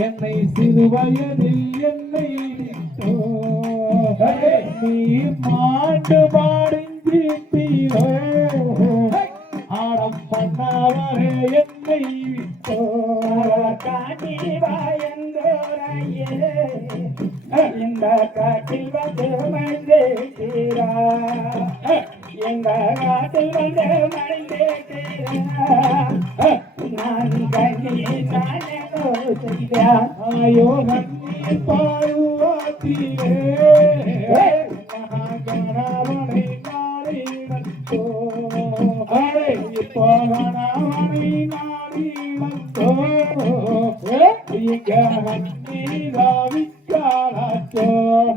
என்னை சிறு வயதில் என்னை நீர் மாண்டு பாடிஞ்சீட்டீரோ ஆடம் பண்ணாவரே என்னை விட்டோ காட்டி வாயந்தோரையே இந்த காட்டில் வந்து மறைந்தேரா எங்க காட்டில் வந்து மறைந்தேரா நான் கண்ணி நானே ஆயோ நன்னி பாடுவாத்தியே மகாகணவனை நாடி நந்தோ இப்போ கணவனை நாடி நந்தோ இங்க நன்னி ராவிக்காலோ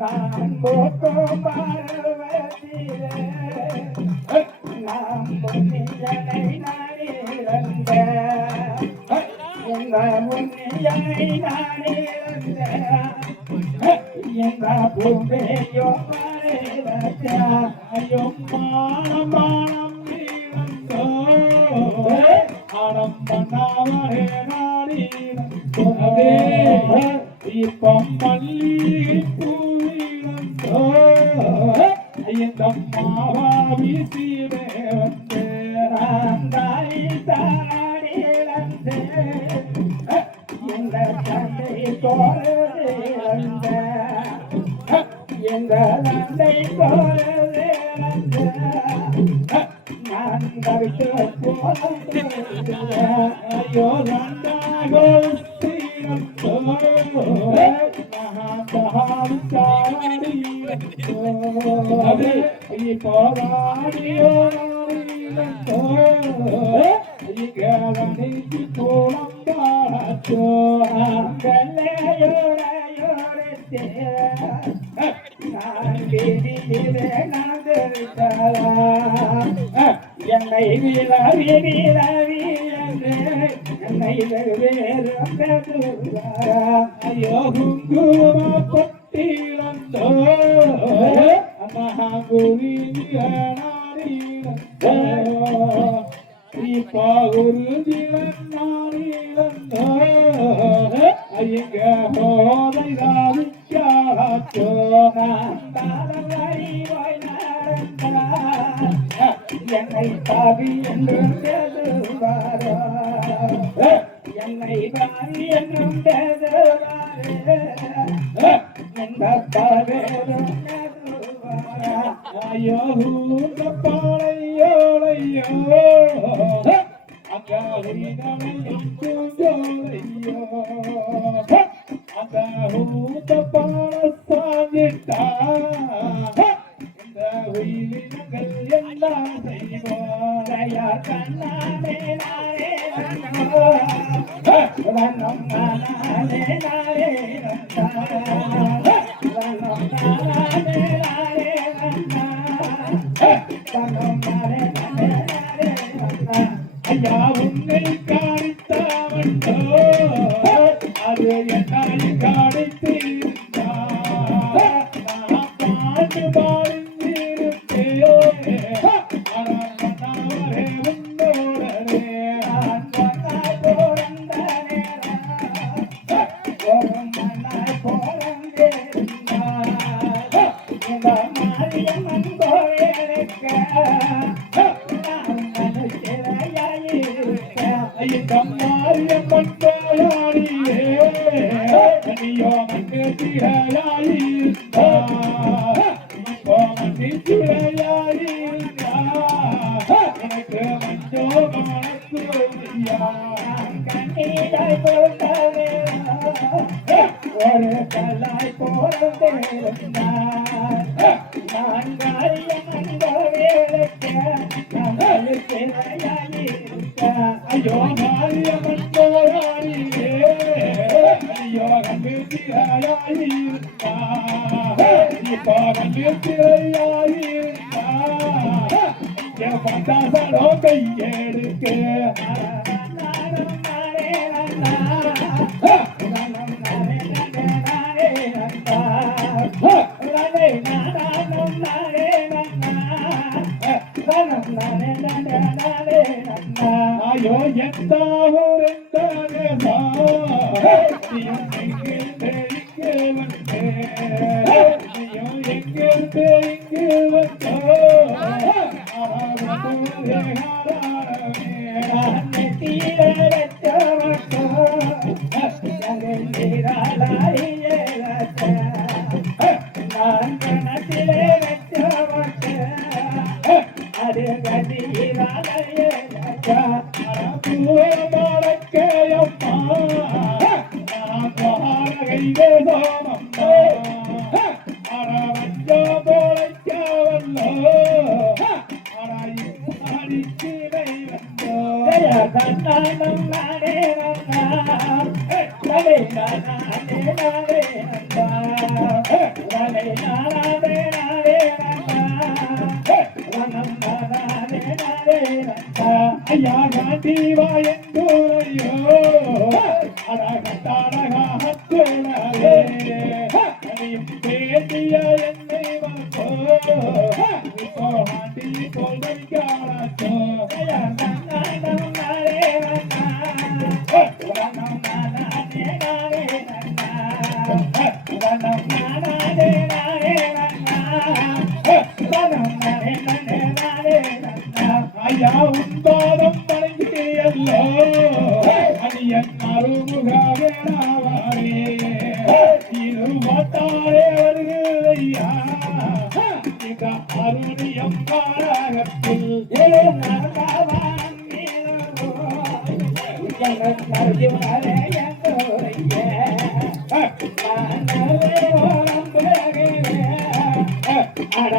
நான் போட்டோ பார்வதியே நாம் முன்னியனை நாடி நந்த எங்க முன்னியை நானே எங்க பூமையோ ஐயோ மானம் நீரந்தோ ஆனம் பண்ணாவரே நானே இப்போ மல்லி பூவிரந்தோ இந்த மாவா வீசிவே வந்தே ராந்தாய் தாடி வந்தே எங்க தந்தை தோழே வந்த எங்க தந்தை தோழே வந்த நான் கவித்து ஐயோ நந்தாகோல் ஸ்ரீரந்தோ மகாபாவிச்சாரி இப்போ வாடியோ என்னை வீழவி வீழவி என்னை வேறு ஐயோ குங்கும பொட்டிலந்தோ மகாகுரி இப்போ குருஜிலந்தோ ஐயங்க போதை ராவிக்காச்சோ என்னை பாவி என்று பேசுவாரோ என்னை பாவி என்றும் பேசுவாரே எந்த பாவேரும் ஐயோ பாளையோளையோ அங்க உரிதனையும் பூஞ்சோலையோ அந்த ஊத்த பாட சாஞ்சிட்டா இந்த உயிரினங்கள் எல்லாம் செய்வோம் ஐயா கண்ணானே நானே வண்ணம் நானே நானே வண்ணம் நானே நானே வண்ணம் நானே நானே ஐயா உன்னை காணித்தவண்டோ அது என்னை காணித்தீர்ந்தா நான் பாட்டு பாடிந்திருப்பேயோ ஆனால் பண்ணாவரே உன்னோடனே நான் பண்ணாய் போறந்தனே ஒரு மண்ணாய் போறந்தேருந்தா இந்த மாரியம்மன் கோயிலுக்கு மாரியம்மன் கோயாடியே நீயோ மண்ணு திரையாயிருந்தா இப்போ மண்ணி திரையாயிருந்தா எனக்கு மஞ்சோ மனசுயா கண்ணீராய் போட்டவே ஒரு கல்லாய் போறதே நான் காரியமந்த வேலைக்க நான் சிறையாயிருக்க ஐயோ மாரியம்மன்கோயாரியே ஐயோ கண்டு சிறையாயிருக்கா இப்போ கண்டு சிறையாயிருக்கா என் பட்டாசனோ கையெடுக்கு ஐயோ எந்த ஊரெந்த எங்கிருந்து இங்கு வந்து ஐயோ எங்கிருந்து இங்கு வந்தோ அது கதிராலையே ஐயா காண்டிவா எங்கூரையோ அழகத்தாரகத்தோடே பேட்டிய என்னை வந்தோ இப்போ ஆண்டி சொல்வைக்காரத்தோ ஐயா உன்பாதம் வணங்கியல்லோ அணியன் அருமுக வேணாவாரே இது மாட்டாரே வருகையா இந்த அருணியம் பாரகத்தில் அட